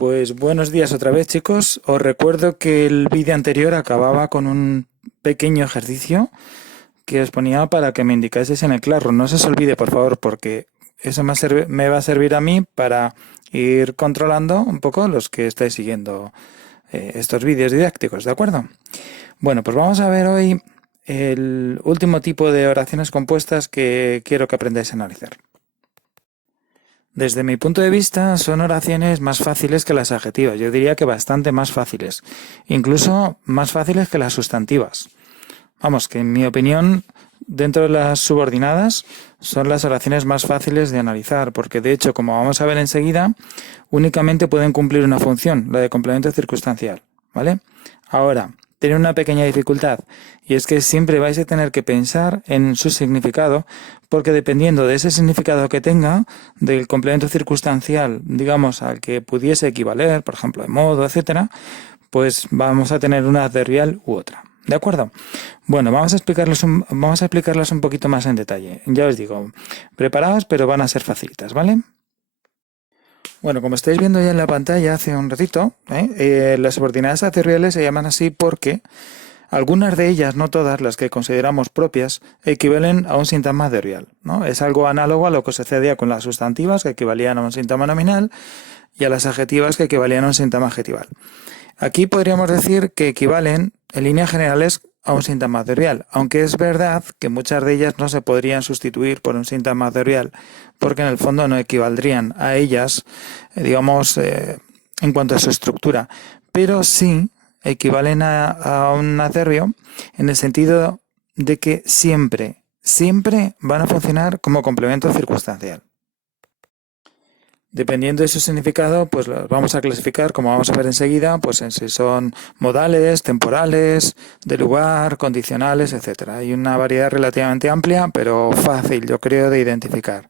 Pues buenos días otra vez, chicos. Os recuerdo que el vídeo anterior acababa con un pequeño ejercicio que os ponía para que me indicaseis en el Classroom. No se os olvide, por favor, porque eso me va a servir a mí para ir controlando un poco los que estáis siguiendo estos vídeos didácticos, ¿de acuerdo? Bueno, pues vamos a ver hoy el último tipo de oraciones compuestas que quiero que aprendáis a analizar. Desde mi punto de vista, son oraciones más fáciles que las adjetivas. Yo diría que bastante más fáciles. Incluso más fáciles que las sustantivas. Vamos, que en mi opinión, dentro de las subordinadas, son las oraciones más fáciles de analizar, porque de hecho, como vamos a ver enseguida, únicamente pueden cumplir una función, la de complemento circunstancial, ¿vale? Ahora, tiene una pequeña dificultad, y es que siempre vais a tener que pensar en su significado, porque dependiendo de ese significado que tenga, del complemento circunstancial, digamos, al que pudiese equivaler, por ejemplo, de modo, etcétera, pues vamos a tener una adverbial u otra. ¿De acuerdo? Bueno, vamos a explicarlas un poquito más en detalle. Ya os digo, preparados, pero van a ser facilitas, ¿vale? Bueno, como estáis viendo ya en la pantalla hace un ratito, las subordinadas adverbiales se llaman así porque algunas de ellas, no todas, las que consideramos propias, equivalen a un sintagma adverbial, ¿no? Es algo análogo a lo que sucedía con las sustantivas, que equivalían a un sintagma nominal, y a las adjetivas, que equivalían a un sintagma adjetival. Aquí podríamos decir que equivalen, en líneas generales, a un sintagma adverbial, aunque es verdad que muchas de ellas no se podrían sustituir por un sintagma adverbial, porque en el fondo no equivaldrían a ellas, digamos, en cuanto a su estructura, pero sí equivalen a un adverbio en el sentido de que siempre van a funcionar como complemento circunstancial. Dependiendo de su significado, pues los vamos a clasificar, como vamos a ver enseguida, pues en si son modales, temporales, de lugar, condicionales, etc. Hay una variedad relativamente amplia, pero fácil, yo creo, de identificar.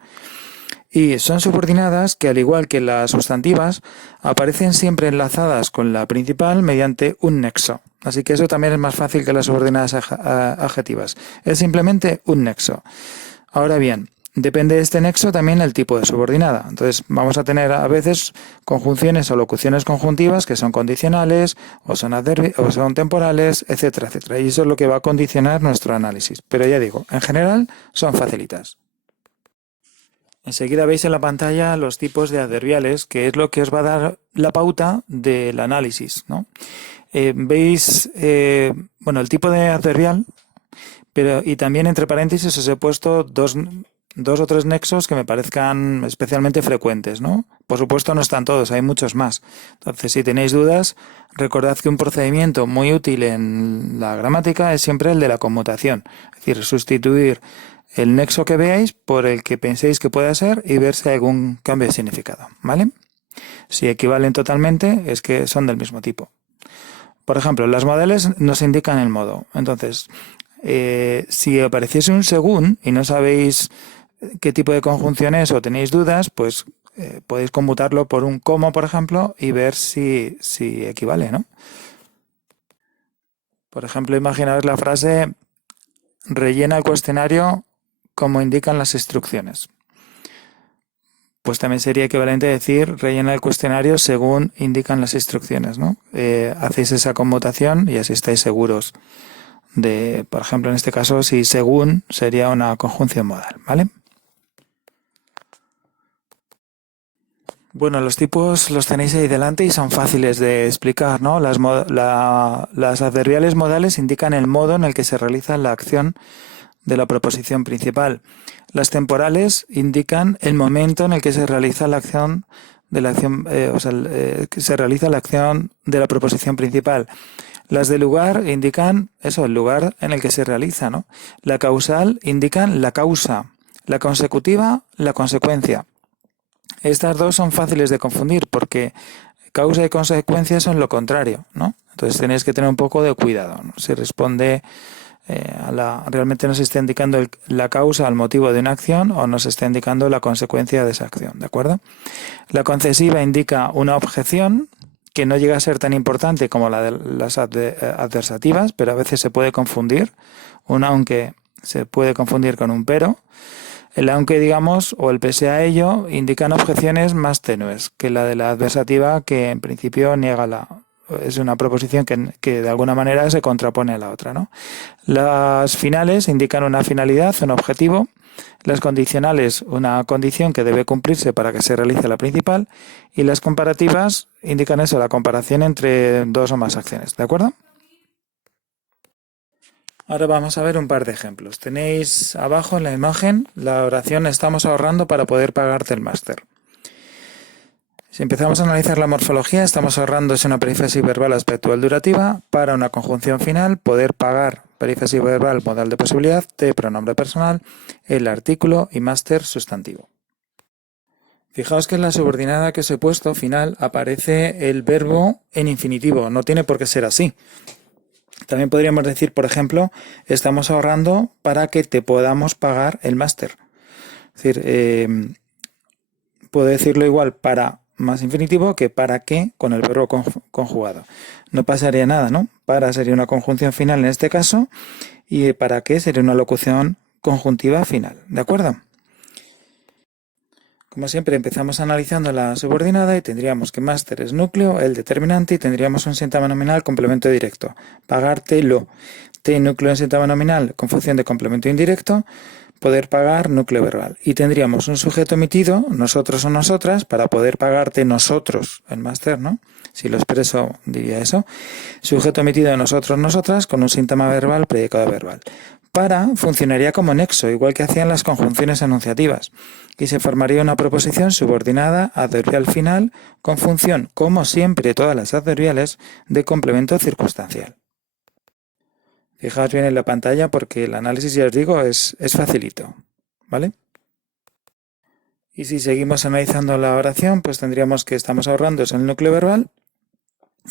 Y son subordinadas que, al igual que las sustantivas, aparecen siempre enlazadas con la principal mediante un nexo. Así que eso también es más fácil que las subordinadas adjetivas. Es simplemente un nexo. Ahora bien, depende de este nexo también el tipo de subordinada. Entonces vamos a tener a veces conjunciones o locuciones conjuntivas que son condicionales o son temporales, etcétera, etcétera. Y eso es lo que va a condicionar nuestro análisis. Pero ya digo, en general son facilitas. Enseguida veis en la pantalla los tipos de adverbiales, que es lo que os va a dar la pauta del análisis, ¿no? Veis, el tipo de adverbial, y también entre paréntesis os he puesto dos o tres nexos que me parezcan especialmente frecuentes, ¿no? Por supuesto no están todos, hay muchos más. Entonces, si tenéis dudas, recordad que un procedimiento muy útil en la gramática es siempre el de la conmutación. Es decir, sustituir el nexo que veáis por el que penséis que pueda ser y ver si hay algún cambio de significado, ¿vale? Si equivalen totalmente, es que son del mismo tipo. Por ejemplo, las modales nos indican el modo. Entonces, si apareciese un según y no sabéis qué tipo de conjunción es o tenéis dudas, pues podéis conmutarlo por un como, por ejemplo, y ver si equivale, ¿no? Por ejemplo, imaginaos la frase rellena el cuestionario como indican las instrucciones. Pues también sería equivalente a decir rellena el cuestionario según indican las instrucciones, ¿no? Hacéis esa conmutación y así estáis seguros de, por ejemplo, en este caso, si según sería una conjunción modal, ¿vale? Bueno, los tipos los tenéis ahí delante y son fáciles de explicar, ¿no? Las adverbiales modales indican el modo en el que se realiza la acción de la proposición principal. Las temporales indican el momento en el que se realiza la acción de la proposición principal. Las de lugar indican el lugar en el que se realiza, ¿no? La causal indican la causa. La consecutiva, la consecuencia. Estas dos son fáciles de confundir porque causa y consecuencia son lo contrario, ¿no? Entonces tenéis que tener un poco de cuidado, ¿no? Si responde realmente nos está indicando la causa, el motivo de una acción, o nos está indicando la consecuencia de esa acción, ¿de acuerdo? La concesiva indica una objeción que no llega a ser tan importante como la de las adversativas, pero a veces se puede confundir, aunque se puede confundir con un pero. El aunque, digamos, o el pese a ello, indican objeciones más tenues que la de la adversativa, que en principio es una proposición que de alguna manera se contrapone a la otra, ¿no? Las finales indican una finalidad, un objetivo. Las condicionales, una condición que debe cumplirse para que se realice la principal. Y las comparativas indican eso, la comparación entre dos o más acciones, ¿de acuerdo? Ahora vamos a ver un par de ejemplos. Tenéis abajo en la imagen la oración estamos ahorrando para poder pagarte el máster. Si empezamos a analizar la morfología, estamos ahorrando es una perífrasis verbal aspectual durativa para una conjunción final, poder pagar, perífrasis verbal modal de posibilidad, de pronombre personal, el artículo y máster sustantivo. Fijaos que en la subordinada que os he puesto final aparece el verbo en infinitivo, no tiene por qué ser así. También podríamos decir, por ejemplo, estamos ahorrando para que te podamos pagar el máster. Es decir, puedo decirlo igual para más infinitivo que para que con el verbo conjugado. No pasaría nada, ¿no? Para sería una conjunción final en este caso y para que sería una locución conjuntiva final. ¿De acuerdo? Como siempre empezamos analizando la subordinada y tendríamos que máster es núcleo, el determinante y tendríamos un síntoma nominal complemento directo. Pagártelo. T núcleo en síntoma nominal con función de complemento indirecto. Poder pagar núcleo verbal. Y tendríamos un sujeto omitido, nosotros o nosotras, para poder pagarte nosotros el máster, ¿no? Si lo expreso diría eso. Sujeto omitido nosotros, nosotras, con un síntoma verbal, predicado verbal. Para funcionaría como nexo, igual que hacían las conjunciones enunciativas, y se formaría una proposición subordinada adverbial final con función, como siempre todas las adverbiales, de complemento circunstancial. Fijaos bien en la pantalla porque el análisis, ya os digo, es facilito, ¿vale? Y si seguimos analizando la oración, pues tendríamos que estamos ahorrando es el núcleo verbal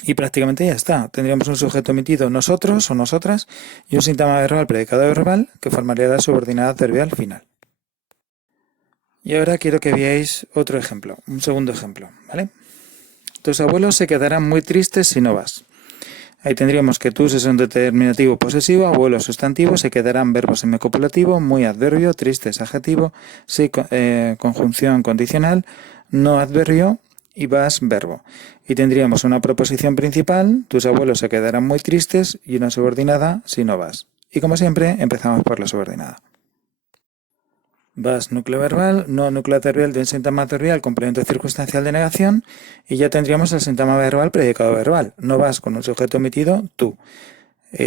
y prácticamente ya está. Tendríamos un sujeto omitido nosotros o nosotras y un síntoma verbal predicado verbal que formaría la subordinada adverbial final. Y ahora quiero que veáis otro ejemplo, un segundo ejemplo, ¿vale? Tus abuelos se quedarán muy tristes si no vas. Ahí tendríamos que tus es un determinativo posesivo, abuelo sustantivo, se quedarán verbo semicopulativo, muy adverbio, triste es adjetivo, sí conjunción condicional, no adverbio y vas verbo. Y tendríamos una proposición principal, tus abuelos se quedarán muy tristes y una subordinada si no vas. Y como siempre empezamos por la subordinada. Vas núcleo verbal, no núcleo adverbial de un síntoma adverbial, complemento circunstancial de negación, y ya tendríamos el síntoma verbal predicado verbal. No vas con un sujeto omitido, tú.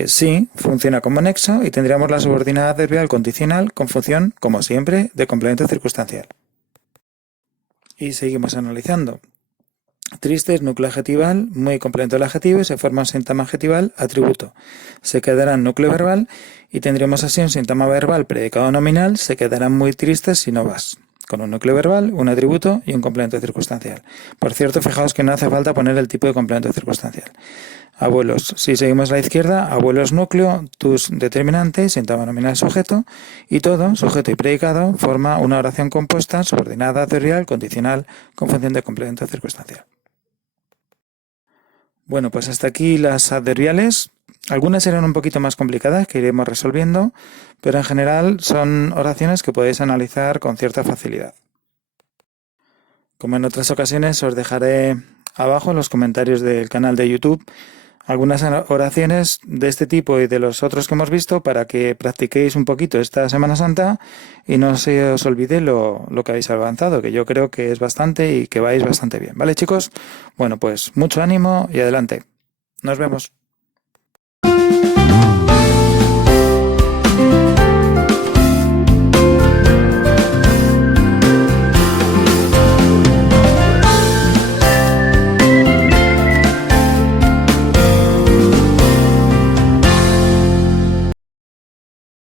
Sí, funciona como nexo y tendríamos la subordinada adverbial condicional con función, como siempre, de complemento circunstancial. Y seguimos analizando. Triste es núcleo adjetival, muy complemento del adjetivo y se forma un síntoma adjetival atributo. Se quedará en núcleo verbal y tendríamos así un síntoma verbal predicado nominal, se quedarán muy tristes si no vas. Con un núcleo verbal, un atributo y un complemento circunstancial. Por cierto, fijaos que no hace falta poner el tipo de complemento circunstancial. Abuelos, si seguimos a la izquierda, abuelos núcleo, tus determinante, síntoma nominal sujeto, y todo, sujeto y predicado, forma una oración compuesta, subordinada adverbial, condicional, con función de complemento circunstancial. Bueno, pues hasta aquí las adverbiales. Algunas eran un poquito más complicadas que iremos resolviendo, pero en general son oraciones que podéis analizar con cierta facilidad. Como en otras ocasiones, os dejaré abajo en los comentarios del canal de YouTube algunas oraciones de este tipo y de los otros que hemos visto para que practiquéis un poquito esta Semana Santa y no se os olvide lo que habéis avanzado, que yo creo que es bastante y que vais bastante bien. ¿Vale, chicos? Bueno, pues mucho ánimo y adelante. Nos vemos.